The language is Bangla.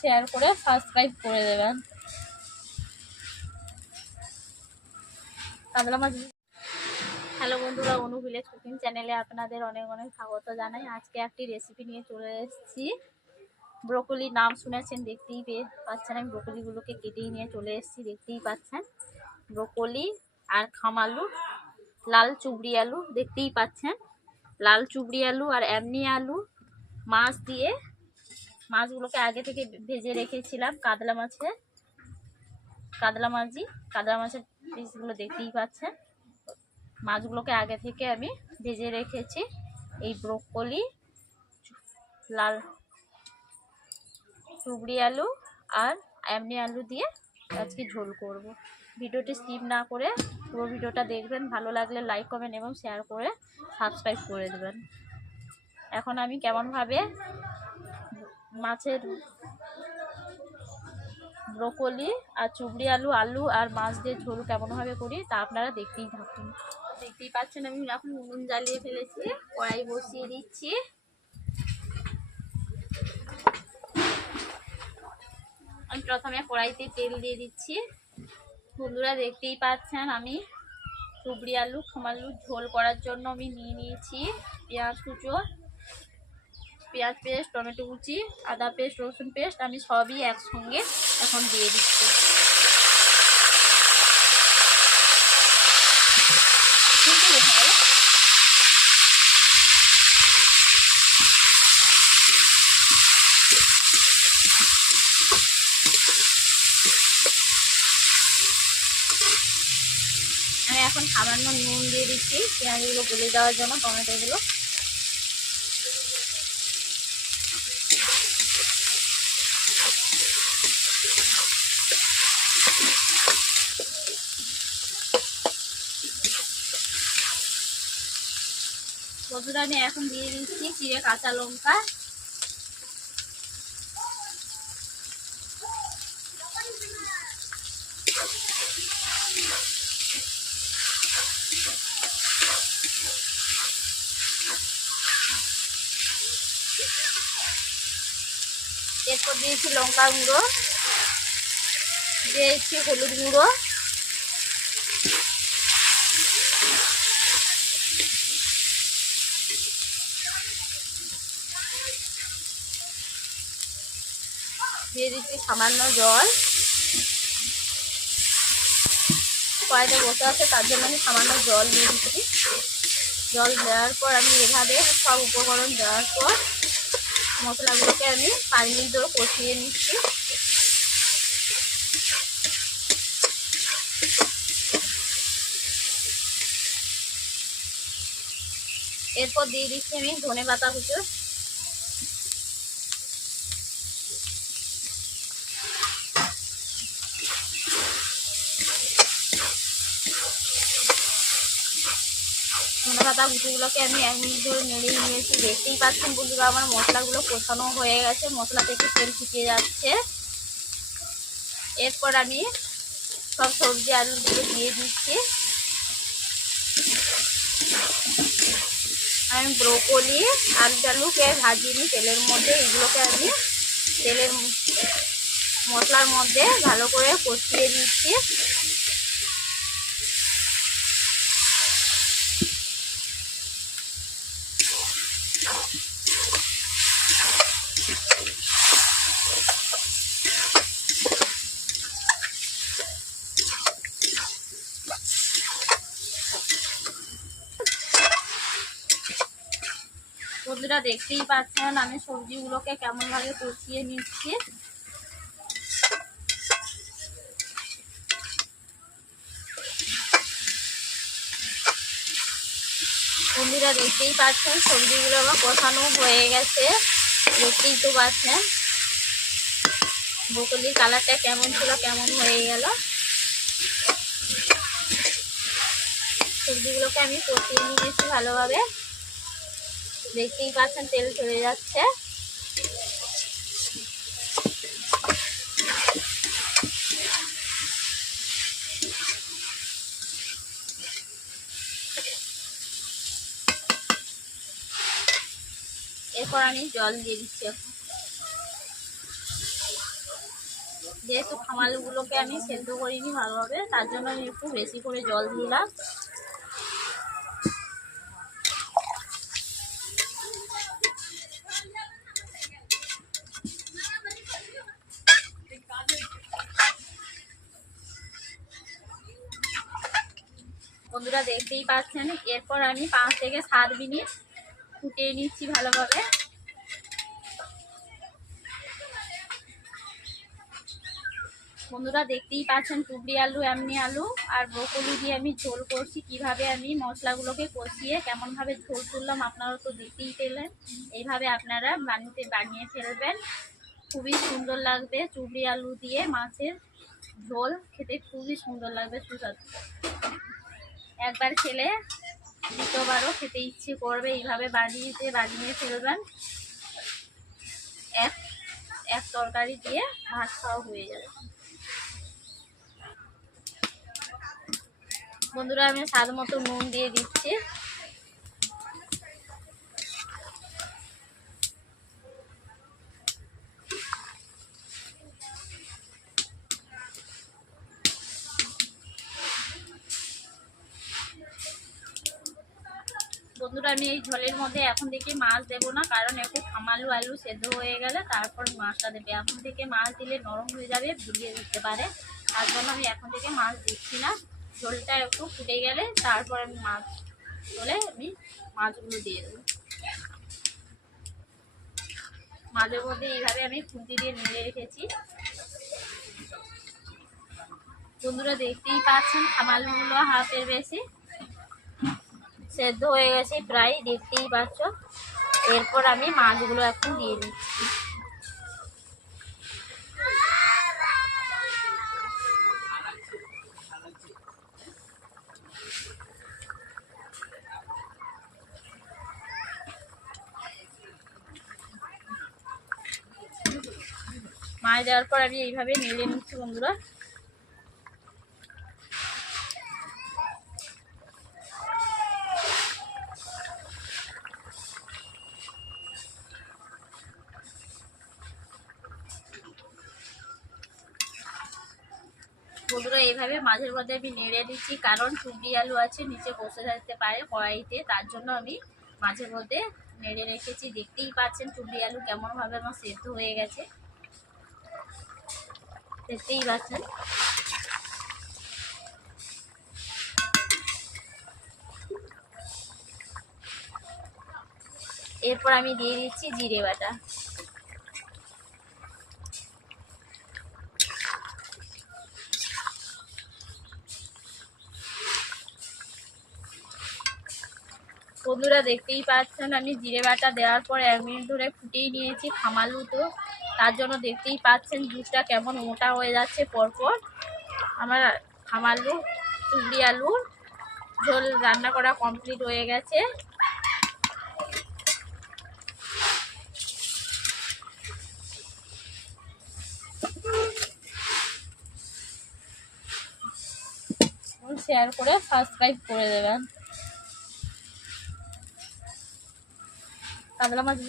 শেয়ার করে সাবস্ক্রাইব করে দেবেন। মাছ হ্যালো বন্ধুরা, অনু ভিলেজ কুকিং চ্যানেলে আপনাদের অনেক অনেক স্বাগত জানাই। আজকে একটি রেসিপি নিয়ে চলে এসেছি। ব্রোকলি নাম শুনেছেন, দেখতেই পাচ্ছেন। আমি ব্রোকলিগুলোকে কেটেই নিয়ে চলে এসেছি, দেখতেই পাচ্ছেন। ব্রোকলি আর খামালু লাল চুবড়ি আলু, দেখতেই পাচ্ছেন। লাল চুবড়ি আলু আর এমনি আলু মাছ দিয়ে মাছগুলোকে আগে থেকে ভেজে রেখেছিলাম কাতলা মাছে। কাতলা মাছই, কাতলা মাছের পিসগুলো দেখতেই পাচ্ছেন। মাছগুলোকে আগে থেকে আমি ভেজে রেখেছি। এই ব্রোকলি, লাল চুবড়ি আলু আর এমনি আলু দিয়ে আজকে ঝোল করব। ভিডিওটি স্কিপ না করে পুরো ভিডিওটা দেখবেন। ভালো লাগলে লাইক, কমেন্ট এবং শেয়ার করে সাবস্ক্রাইব করে দেবেন। এখন আমি কেমনভাবে মাছের ব্রোকলি আর চুবড়ি আলু আলু আর মাছ দিয়ে ঝোল কেমনভাবে করি তা আপনারা দেখতেই থাকুন। দেখতেই পাচ্ছেন আমি এখন উনুন জ্বালিয়ে ফেলেছি, কড়াই বসিয়ে দিচ্ছি। আমি প্রথমে কড়াইতে তেল দিয়ে দিচ্ছি। বন্ধুরা দেখতেই পাচ্ছেন আমি চুবড়ি আলু খোমালু ঝোল করার জন্য আমি নিয়ে নিয়েছি। পেঁয়াজ কুচো পেঁয়াজ পেস্ট, টমেটো কুচি, আদা পেস্ট, রসুন পেস্ট, আমি সবই একসঙ্গে এখন দিয়ে দিচ্ছি। আমি এখন সামান্য নুন দিয়ে দিচ্ছি। পেঁয়াজগুলো গলে দেওয়ার জন্য টমেটোগুলো বন্ধুরা আমি এখন দিয়ে দিচ্ছি চিড়ে কাঁচা লঙ্কা। এরপর দিয়েছি লঙ্কা গুঁড়ো, দিয়েছি হলুদ গুঁড়ো। দিয়ে দিচ্ছি সামান্য জল। কড়াইতে বসে আছে, তার জন্য আমি সামান্য জল দিয়ে দিচ্ছি। জল দেওয়ার পর আমি এভাবে সব উপকরণ দেওয়ার পর মশলাগুলোকে আমি পাঁচ মিনিট ধরে কষিয়ে নিচ্ছি। এরপর দিয়ে দিচ্ছি আমি ধনে পাতা কুচো। পাতা কুচিগুলোকে আমি এক মিনিট ধরে নেড়ে নিয়েছি দেখতেই পাচ্ছেন বন্ধুরা, আমার মশলাগুলো কষানো হয়ে গেছে, মশলা থেকে তেল ফুটিয়ে যাচ্ছে। এরপর আমি সব সবজি আলুগুলো দিয়ে দিচ্ছি। আমি ব্রোকলি আলু টালুকে ভাজিয়ে নিই তেলের মধ্যে, এগুলোকে আমি তেলের মশলার মধ্যে ভালো করে কষিয়ে দিচ্ছি বন্ধুরা দেখতেই পাচ্ছেন। আমি সবজিগুলোকে কেমন ভাবে কষিয়ে নিচ্ছি। বন্ধুরা দেখতেই পাচ্ছেন, সবজিগুলো আমার কষানো হয়ে গেছে। দেখতেই তো পাচ্ছেন। বকলির কালারটা কেমন ছিল, কেমন হয়ে গেল। সবজিগুলোকে আমি কষিয়ে নিয়েছি ভালোভাবে। দেখতেই পাচ্ছেন, তেল চলে যাচ্ছে। এরপর আমি জল দিয়ে দিচ্ছি এখন। যেহেতু খামালগুলোকে আমি সেদ্ধ করিনি ভালোভাবে, তার জন্য আমি একটু বেশি করে জল দিলাম। বন্ধুরা দেখতেই পাচ্ছেন, এরপর আমি পাঁচ থেকে সাত মিনিট ফুটিয়ে নিচ্ছি ভালোভাবে। বন্ধুরা দেখতেই পাচ্ছেন টুবড়ি আলু, এমনি আলু আর ব্রোকলি দিয়ে আমি ঝোল করছি, কীভাবে আমি মশলাগুলোকে কষিয়ে কেমনভাবে ঝোল তুললাম আপনারা তো দেখতেই পেলেন। এইভাবে আপনারা বানিয়ে বানিয়ে ফেলবেন। খুবই সুন্দর লাগবে চুবড়ি আলু দিয়ে মাছের ঝোল, খেতে খুবই সুন্দর লাগবে সুস্বাদু। একবার খেলে দ্বিতীয়বারও খেতে ইচ্ছে করবে। এইভাবে বাজিয়ে বাজিয়ে ফেলবেন। এক এক তরকারি দিয়ে ভাত খাওয়া হয়ে যাবে। বন্ধুরা, আমি স্বাদ মতো নুন দিয়ে দিচ্ছি। বন্ধুরা, আমি এই ঝোলের মধ্যে এখন থেকে মাছ দেবো না, কারণ একটু খামালু আলু সেদ্ধ হয়ে গেলে তারপর মাছটা দেবে। এখন থেকে মাছ দিলে নরম হয়ে যাবে ভুলিয়ে দিতে পারে। তার জন্য আমি এখন থেকে মাছ দিচ্ছি না। ঝোলটা একটু ফুটে গেলে তারপর আমি মাছ তোলে আমি মাছগুলো দিয়ে দেবো। মাঝের মধ্যে এইভাবে আমি খুন্তি দিয়ে নেড়ে রেখেছি। বন্ধুরা, দেখতেই পাচ্ছেন, খামালগুলো হাফের বেশি। সেদ্ধ হয়ে গেছে, প্রায় দেখতেই পাচ্ছ। এরপর আমি মাছগুলো এখন দিয়ে দিচ্ছি। মাছ দেওয়ার পর আমি এইভাবে নেড়ে নিচ্ছি বন্ধুরা। বন্ধুরা, এইভাবে মাঝের মধ্যে আমি নেড়ে দিচ্ছি, কারণ চুবড়ি আলু আছে, নিচে বসে থাকতে পারে কড়াইতে, তার জন্য আমি মাঝের মধ্যে নেড়ে রেখেছি। দেখতেই পাচ্ছেন চুবড়ি আলু কেমনভাবে আমার সেদ্ধ হয়ে গেছে। দেখতেই পাচ্ছেন। এরপর আমি দিয়ে দিচ্ছি জিরে বাটা। বন্ধুরা দেখতেই পাচ্ছেন, আমি জিরে বাটা দেওয়ার পর এক মিনিট ধরে ফুটিয়ে নিয়েছি খামালু তো। তার জন্য দেখতেই পাচ্ছেন জুসটা কেমন মোটা হয়ে যাচ্ছে। পরপর আমার খামালু চুবড়ি আলুর ঝোল রান্না করা কমপ্লিট হয়ে গেছে। শেয়ার করে সাবস্ক্রাইব করে দেবেন। কাতলা মাছ